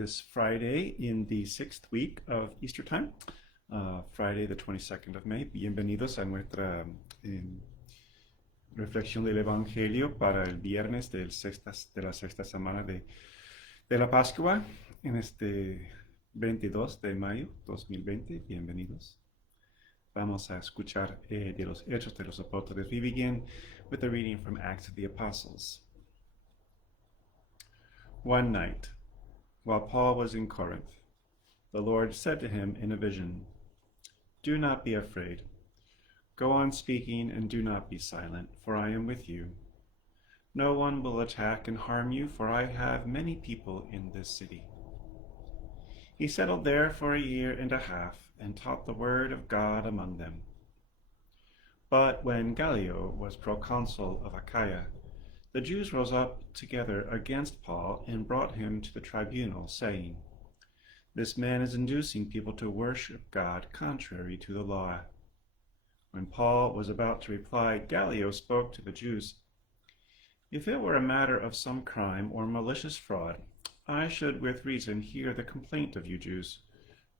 this Friday in the sixth week of Easter time, Friday the 22nd of May. Bienvenidos a nuestra reflexión del Evangelio para el viernes de la sexta semana de la Pascua en este 22 de mayo 2020. Bienvenidos. Vamos a escuchar de los Hechos de los Apóstoles. We begin with a reading from Acts of the Apostles. One night, while Paul was in Corinth, the Lord said to him in a vision, "Do not be afraid. Go on speaking and do not be silent, for I am with you. No one will attack and harm you, for I have many people in this city." He settled there for a year and a half and taught the word of God among them. But when Gallio was proconsul of Achaia, the Jews rose up together against Paul and brought him to the tribunal, saying, "This man is inducing people to worship God contrary to the law." When Paul was about to reply, Gallio spoke to the Jews, "If it were a matter of some crime or malicious fraud, I should with reason hear the complaint of you Jews.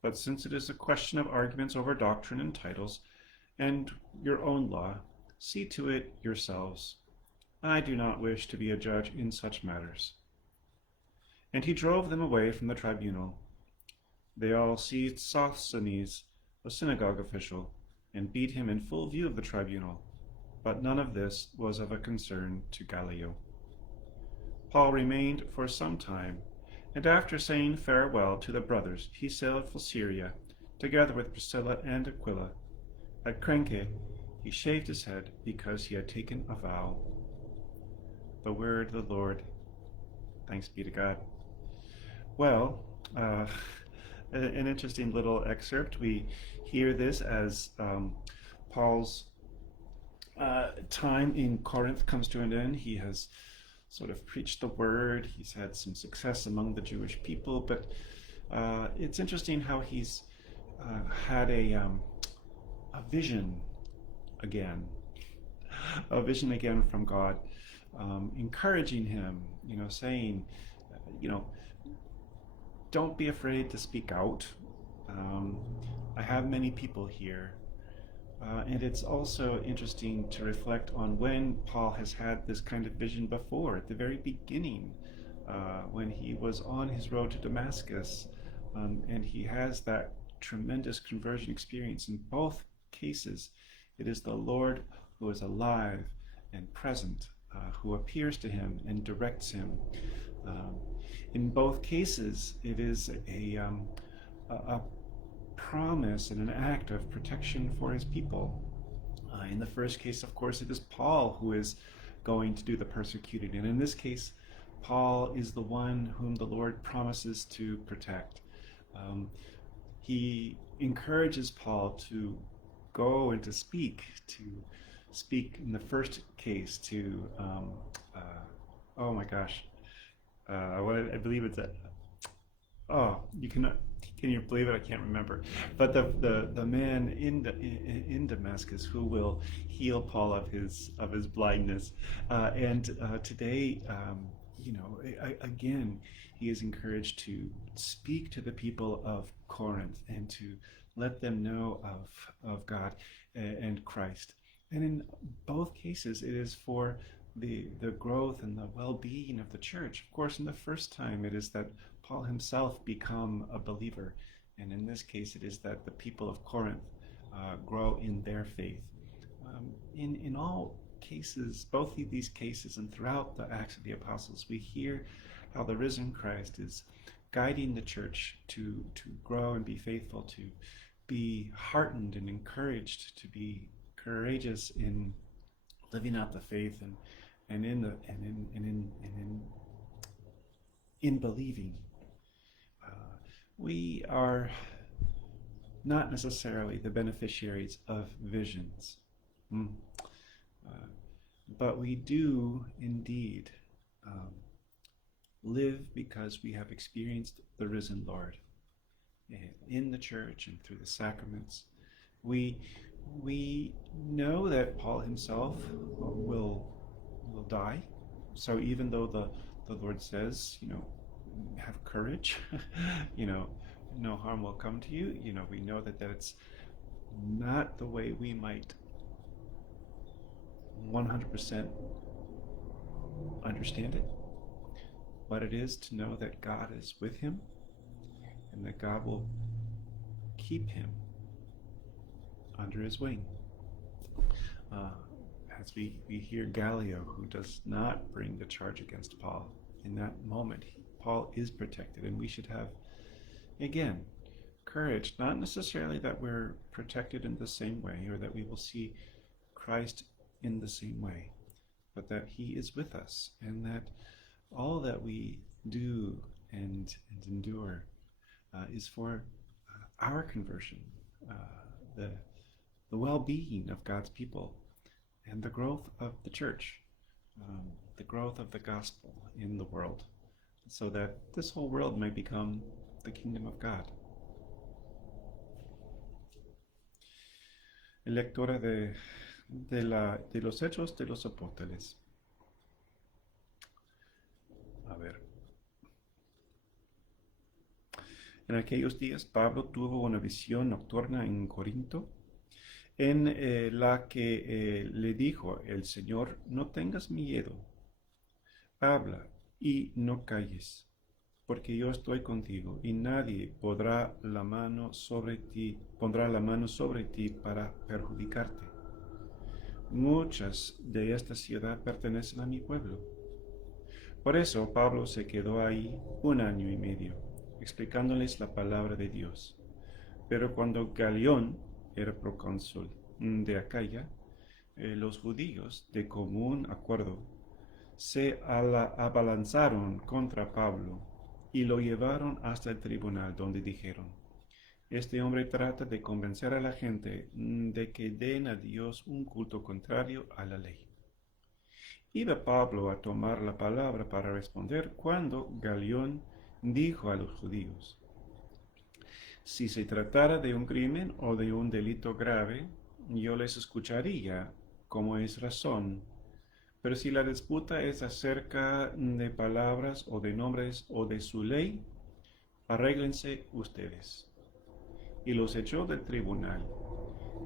But since it is a question of arguments over doctrine and titles and your own law, see to it yourselves. I do not wish to be a judge in such matters." And he drove them away from the tribunal. They all seized Sosthenes, a synagogue official, and beat him in full view of the tribunal. But none of this was of a concern to Gallio. Paul remained for some time, and after saying farewell to the brothers, he sailed for Syria, together with Priscilla and Aquila. At Cenchreae, he shaved his head because he had taken a vow. The word of the Lord. Thanks be to God. Well, an interesting little excerpt. We hear this as Paul's time in Corinth comes to an end. He has sort of preached the word. He's had some success among the Jewish people, but it's interesting how he's had a vision again, from God, encouraging him, saying, don't be afraid to speak out. I have many people here. And it's also interesting to reflect on when Paul has had this kind of vision before, at the very beginning, when he was on his road to Damascus, and he has that tremendous conversion experience. In both cases, it is the Lord who is alive and present, who appears to him and directs him. In both cases, it is a promise and an act of protection for his people. In the first case, of course, it is Paul who is going to do the persecuting, and in this case, Paul is the one whom the Lord promises to protect. He encourages Paul to go and to speak in the first case to, oh my gosh, I believe it's can you believe it? I can't remember. But the man in Damascus who will heal Paul of his blindness, and today, again, he is encouraged to speak to the people of Corinth and to let them know of God and Christ. And in both cases, it is for the growth and the well-being of the church. Of course, in the first time, it is that Paul himself become a believer, and in this case, it is that the people of Corinth grow in their faith. In all cases, both of these cases, and throughout the Acts of the Apostles, we hear how the risen Christ is guiding the church to grow and be faithful, to be heartened and encouraged, to be courageous in living out the faith and in believing. We are not necessarily the beneficiaries of visions, but we do indeed live because we have experienced the risen Lord in the church and through the sacraments. We know that Paul himself will die. So even though the Lord says, have courage. No harm will come to you. We know that that's not the way we might 100% understand it, but it is to know that God is with him and that God will keep him under his wing. As we hear Gallio, who does not bring the charge against Paul, in that moment, Paul is protected, and we should have, again, courage, not necessarily that we're protected in the same way or that we will see Christ in the same way, but that he is with us, and that all that we do and endure is for our conversion, the well-being of God's people, and the growth of the church, the growth of the gospel in the world, so that this whole world may become the kingdom of God. Lectura de los Hechos de los Apóstoles. A ver. En aquellos días Pablo tuvo una visión nocturna en Corinto, en la que le dijo el Señor: no tengas miedo, habla y no calles, porque yo estoy contigo, y nadie pondrá la mano sobre ti para perjudicarte. Muchas de esta ciudad pertenecen a mi pueblo. Por eso Pablo se quedó ahí 1 año y medio, explicándoles la palabra de Dios. Pero cuando Galión era procónsul de Acaya, los judíos, de común acuerdo, se abalanzaron contra Pablo y lo llevaron hasta el tribunal, donde dijeron: este hombre trata de convencer a la gente de que den a Dios un culto contrario a la ley. Iba Pablo a tomar la palabra para responder cuando Galión dijo a los judíos: si se tratara de un crimen o de un delito grave, yo les escucharía, como es razón. Pero si la disputa es acerca de palabras o de nombres o de su ley, arréglense ustedes. Y los echó del tribunal.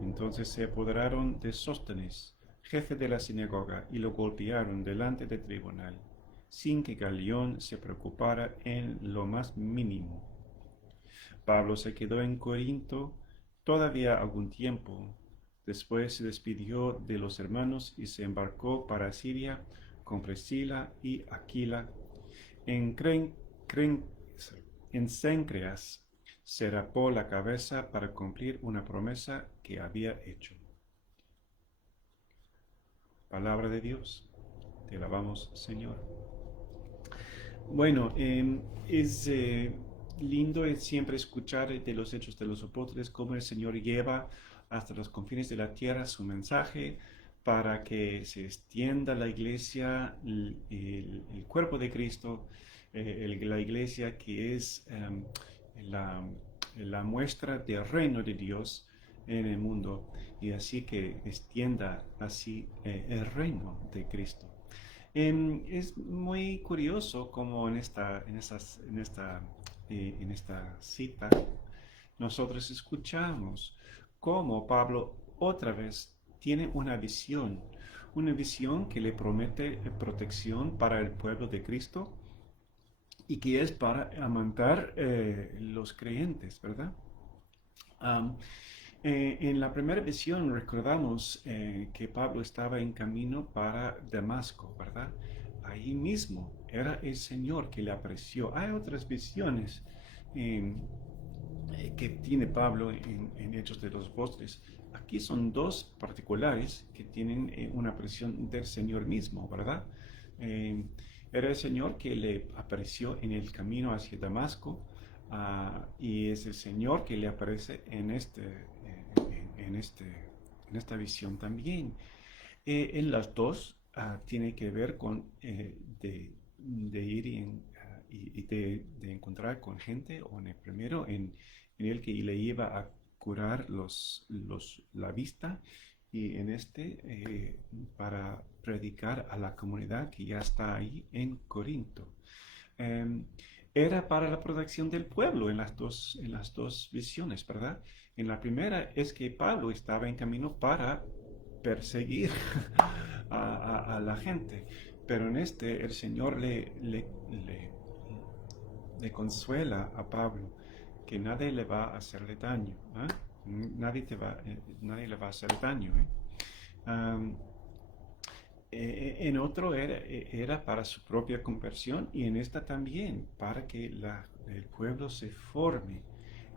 Entonces se apoderaron de Sóstenes, jefe de la sinagoga, y lo golpearon delante del tribunal, sin que Galión se preocupara en lo más mínimo. Pablo se quedó en Corinto todavía algún tiempo. Después se despidió de los hermanos y se embarcó para Siria con Priscila y Aquila. En Cencreas se rapó la cabeza para cumplir una promesa que había hecho. Palabra de Dios. Te alabamos, Señor. Bueno, es lindo siempre escuchar de los Hechos de los Apóstoles cómo el Señor lleva hasta los confines de la tierra su mensaje para que se extienda la iglesia, el cuerpo de Cristo, la iglesia que es la muestra del reino de Dios en el mundo, y así que extienda así el reino de Cristo. Es muy curioso como en esta cita nosotros escuchamos cómo Pablo otra vez tiene una visión que le promete protección para el pueblo de Cristo y que es para amamantar los creyentes, ¿verdad? En la primera visión recordamos que Pablo estaba en camino para Damasco, ¿verdad? Ahí mismo era el Señor que le apareció. Hay otras visiones que tiene Pablo en Hechos de los Apóstoles. Aquí son dos particulares que tienen una aparición del Señor mismo, ¿verdad? Era el Señor que le apareció en el camino hacia Damasco, y es el Señor que le aparece en esta visión también. En las dos tiene que ver con de ir y de encontrar con gente, o en el primero en el que le iba a curar la vista, y en para predicar a la comunidad que ya está ahí en Corinto. era para la protección del pueblo en las dos visiones, ¿verdad? En la primera es que Pablo estaba en camino para perseguir a la gente, pero en este el Señor le consuela a Pablo que nadie le va a hacerle daño, ¿eh? Nadie le va a hacer daño, ¿eh? Um, en otro era para su propia conversión y en esta también para que el pueblo se forme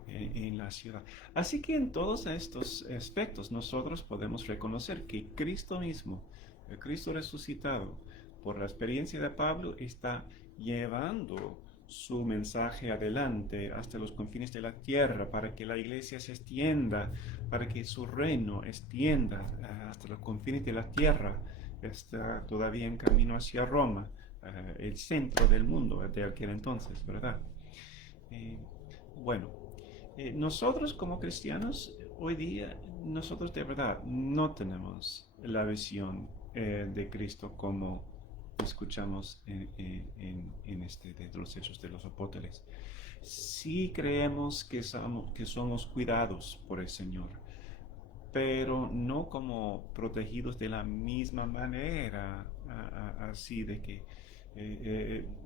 en la ciudad. Así que en todos estos aspectos nosotros podemos reconocer que Cristo mismo, el Cristo resucitado, por la experiencia de Pablo, está llevando su mensaje adelante hasta los confines de la tierra para que la iglesia se extienda, para que su reino extienda hasta los confines de la tierra. Está todavía en camino hacia Roma, el centro del mundo de aquel entonces, ¿verdad? Eh, bueno, nosotros como cristianos, hoy día, nosotros de verdad no tenemos la visión de Cristo como escuchamos en este de los Hechos de los Apóstoles. Sí creemos que somos cuidados por el Señor, pero no como protegidos de la misma manera, así de que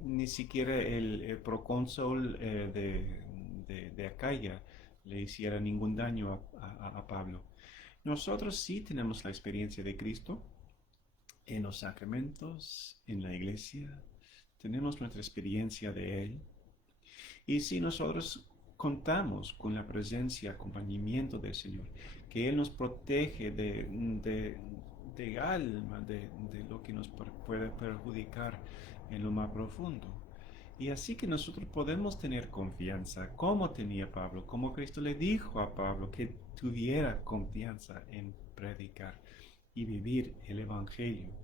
ni siquiera el procónsul de Acaya le hiciera ningún daño a Pablo. Nosotros sí tenemos la experiencia de Cristo en los sacramentos, en la iglesia, tenemos nuestra experiencia de Él. Y si nosotros contamos con la presencia, acompañamiento del Señor, que Él nos protege de alma, de lo que nos puede perjudicar en lo más profundo. Y así que nosotros podemos tener confianza, como tenía Pablo, como Cristo le dijo a Pablo que tuviera confianza en predicar y vivir el Evangelio.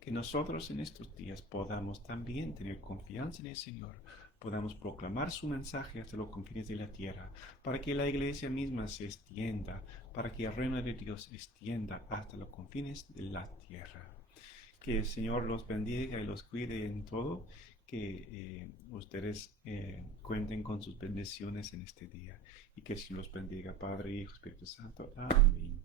Que nosotros en estos días podamos también tener confianza en el Señor, podamos proclamar su mensaje hasta los confines de la tierra, para que la iglesia misma se extienda, para que el reino de Dios se extienda hasta los confines de la tierra. Que el Señor los bendiga y los cuide en todo, que ustedes cuenten con sus bendiciones en este día y que el Señor los bendiga, Padre, Hijo, Espíritu Santo. Amén.